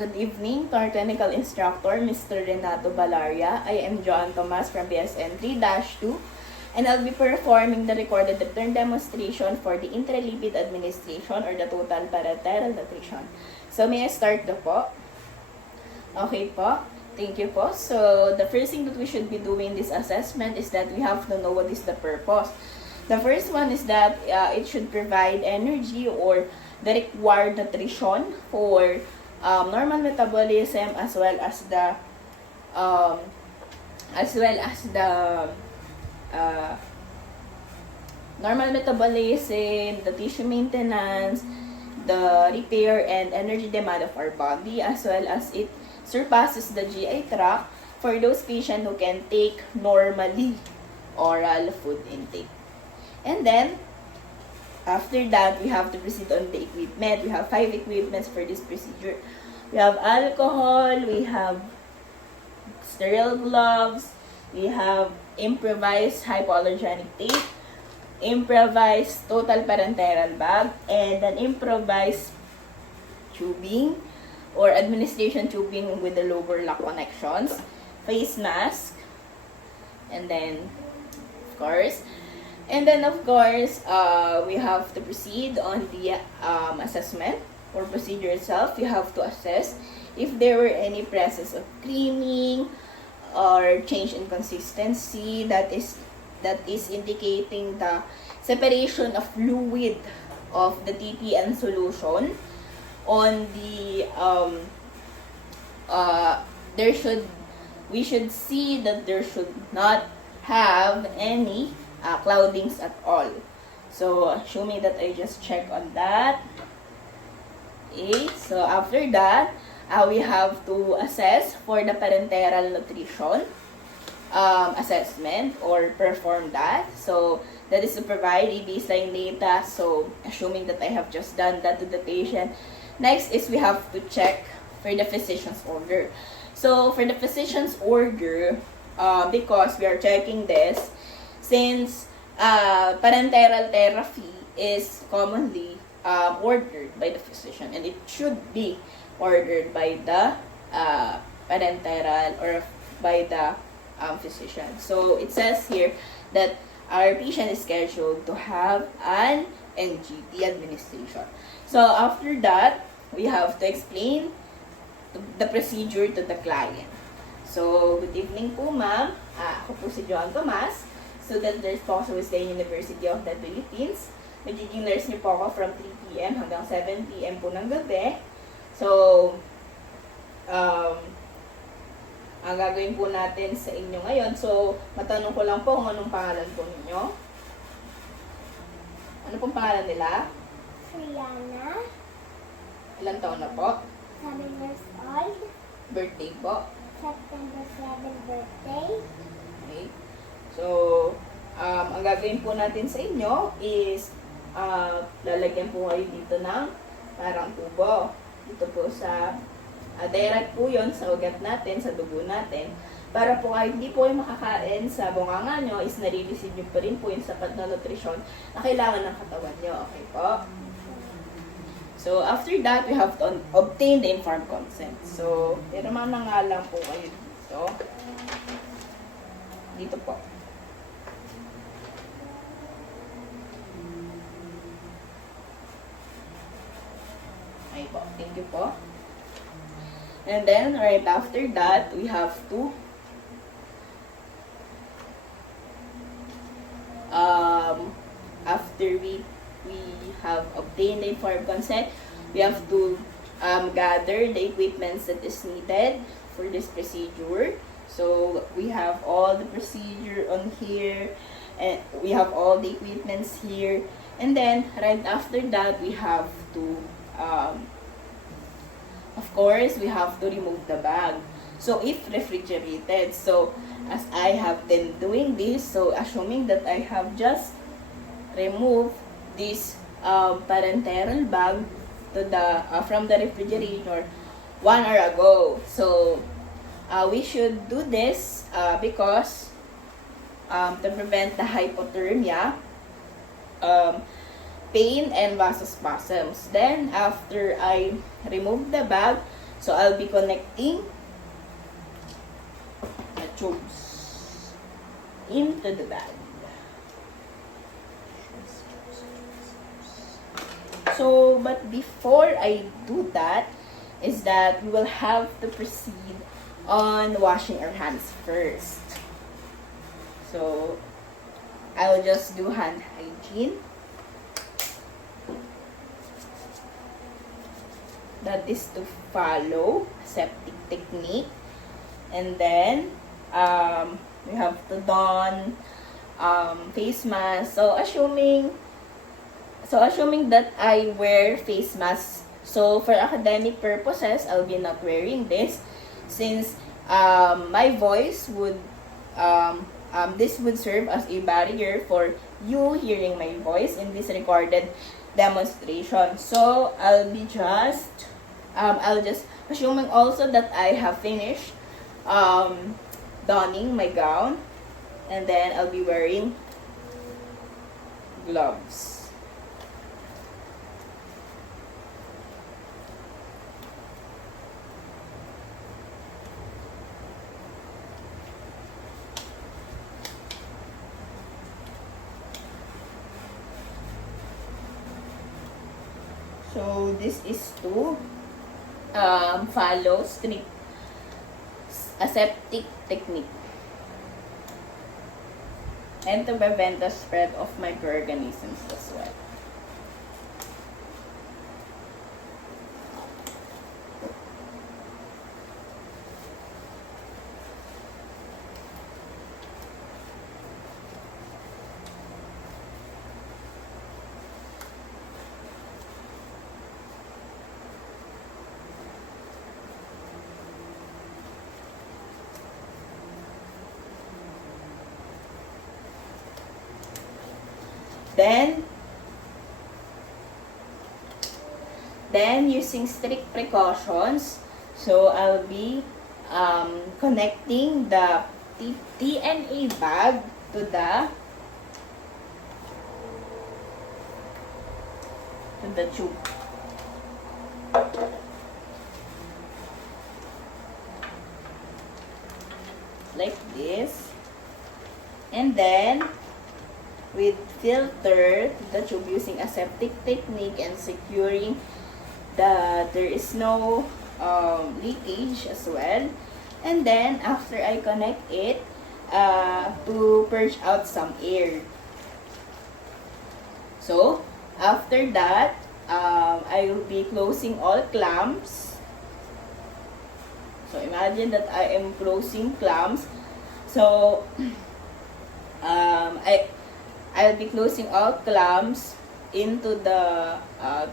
Good evening to our clinical instructor, Mr. Renato Valaria. I am Joanne Tomas from BSN 3-2, and I'll be performing the recorded return demonstration for the intralipid administration or the total parenteral nutrition. So, may I start na po? Okay po. Thank you po. So, the first thing that we should be doing this assessment is that we have to know what is the purpose. The first one is that it should provide energy or the required nutrition for normal metabolism as well as the normal metabolism, the tissue maintenance, the repair and energy demand of our body, as well as it surpasses the GI tract for those patients who can take normally oral food intake. And then after that, we have to proceed on the equipment. We have 5 equipments for this procedure. We have alcohol, we have sterile gloves, we have improvised hypoallergenic tape, improvised total parenteral bag, and an improvised tubing or administration tubing with the lower lock connections, face mask, and then, of course, we have to proceed on the assessment or procedure itself. You have to assess if there were any presence of creaming or change in consistency that is indicating the separation of fluid of the TPN solution on the we should see that there should not have any cloudings at all. So, assuming that I just check on that. Okay, so after that, we have to assess for the parenteral nutrition assessment or perform that. So, that is to provide a baseline data. So, assuming that I have just done that to the patient. Next is we have to check for the physician's order. So, for the physician's order, because we are checking this, since parenteral therapy is commonly ordered by the physician, and it should be ordered by the parenteral or by the physician. So it says here that our patient is scheduled to have an NGT administration. So after that, we have to explain the procedure to the client. So, good evening po ma'am. Ako po si Joanne Tomas, student nurse po sa Wesleyan University of the Philippines. Magiging nurse niyo po ako from 3 p.m. hanggang 7 p.m. po ng gabi. So, ang gagawin po natin sa inyo ngayon. So, matanong ko lang po kung anong pangalan po ninyo. Ano pong pangalan nila? Rihanna. Ilang taon na po? 7 years old. Birthday po? September 7 birthday. Okay. So, ang gagawin po natin sa inyo is lalagyan po kayo dito ng parang tubo. Dito po sa direct po yun sa ugat natin, sa dugo natin. Para po kahit hindi po kayo makakain sa bunganga nyo, is nare-receive nyo pa rin po yung sapat na nutrisyon na kailangan ng katawan nyo. Okay po? So, after that, we have to obtain the informed consent. So, pirma na nga lang po kayo dito. Dito po. Okay po. Thank you po. And then, right after that, we have to after we have obtained the informed consent, we have to gather the equipments that is needed for this procedure. So, we have all the procedure on here, and we have all the equipments here. And then, right after that, we have to, of course, we have to remove the bag. So, if refrigerated, so, as I have been doing this, so, assuming that I have just removed this parenteral bag to the from the refrigerator 1 hour ago. So, we should do this because to prevent the hypothermia, pain, and vasospasms. Then, after I remove the bag, So, I'll be connecting the tubes into the bag. So, but before I do that, is that we will have to proceed on washing our hands first. So, I'll just do hand hygiene. That is to follow aseptic technique. And then, we have to don face mask. So, assuming that I wear face mask, so for academic purposes, I'll be not wearing this since my voice would, this would serve as a barrier for you hearing my voice in this recorded demonstration. So I'll just assuming also that I have finished donning my gown, and then I'll be wearing gloves. So this is to follow strict aseptic technique and to prevent the spread of microorganisms as well. Then using strict precautions, so I'll be connecting the TNA bag to the tube. Like this. And then with filter the tube using aseptic technique and securing that there is no leakage as well. And then after I connect it, to purge out some air. So after that, I will be closing all clamps. So imagine that I am closing clamps. So I'll be closing all clamps into the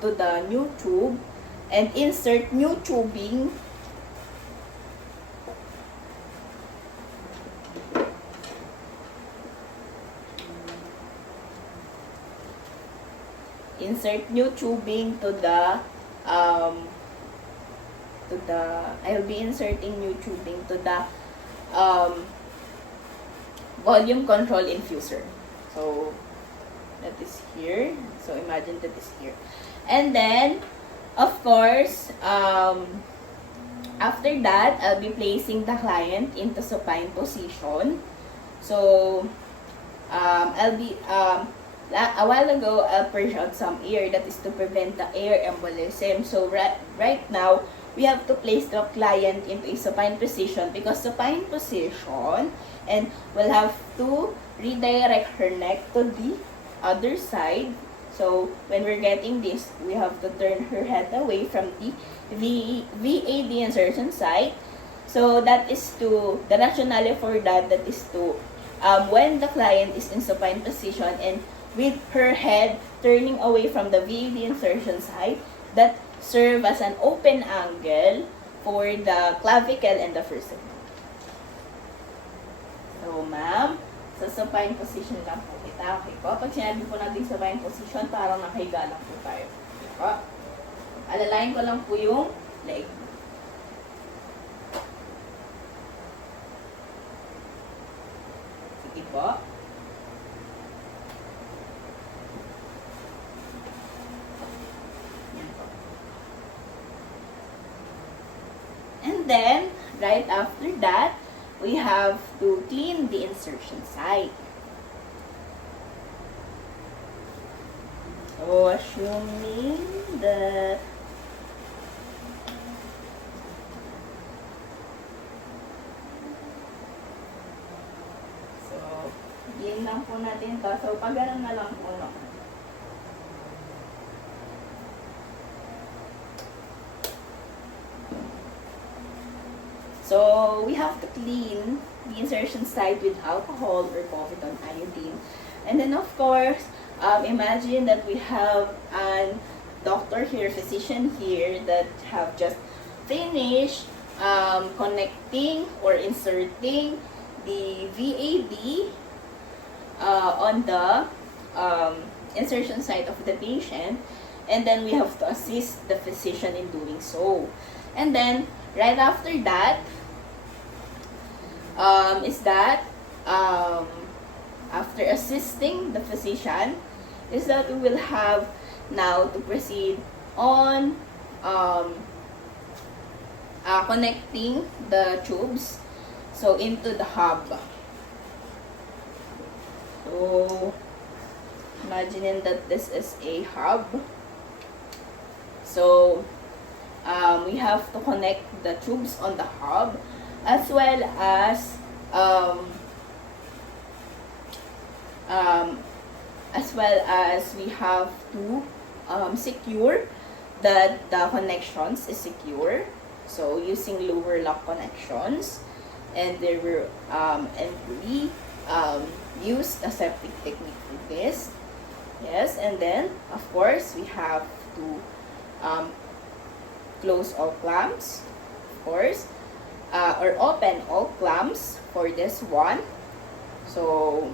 to the new tube and insert new tubing to the I'll be inserting new tubing to the volume control infuser. So that is here. So imagine that is here. And then of course, after that, I'll be placing the client into supine position. So I'll be a while ago I'll purge out some air, that is to prevent the air embolism. So right now we have to place the client into a supine position because supine position, and we'll have to redirect her neck to the other side. So when we're getting this, we have to turn her head away from the VAD insertion site. So that is to, the rationale for that is to, when the client is in supine position and with her head turning away from the VAD insertion site, that serve as an open angle for the clavicle and the fursa. So ma'am, sa supine position lang po kita. Okay po. Pag sinabi po natin supine position, parang nakahiga lang po tayo. Okay po. Alalayan ko lang po yung leg. Sige po. Yan po. And then, right after that, we have to clean the insertion site. So, assuming that clean lang po natin to. So, pag ganun na lang po, no? So, we have to clean the insertion site with alcohol or povidone iodine. And then, of course, imagine that we have a doctor here, physician here, that have just finished connecting or inserting the VAD on the insertion site of the patient, and then we have to assist the physician in doing so. And then, right after that, after assisting the physician, is that we will have now to proceed on connecting the tubes into the hub. So, imagine that this is a hub. So, we have to connect the tubes on the hub, as well as we have to secure that the connections is secure. So, using lower lock connections, and there were we used a septic technique for this. Yes, and then of course we have to close all clamps, of course, or open all clamps for this one. So,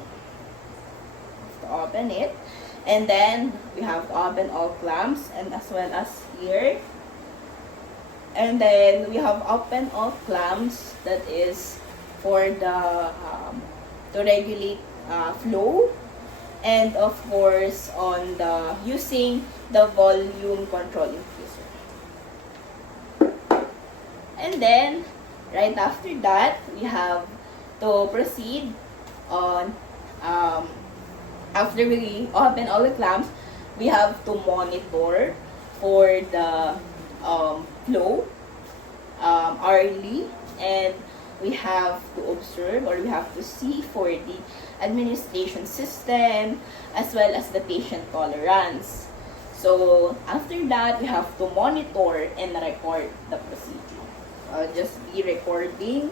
to open it, and then we have to open all clamps, and as well as here, and then we have open all clamps, that is for the to regulate flow, and of course on the using the volume control infuser. And then right after that, we have to proceed on after we open all the clamps, we have to monitor for the flow hourly, and we have to observe, or we have to see for the administration system, as well as the patient tolerance. So after that, we have to monitor and record the procedure. I'll just be recording.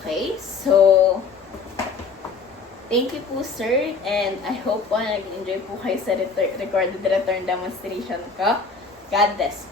Okay, so thank you po, sir, and I hope po nag-enjoy po kayo sa recorded return demonstration ko. God bless.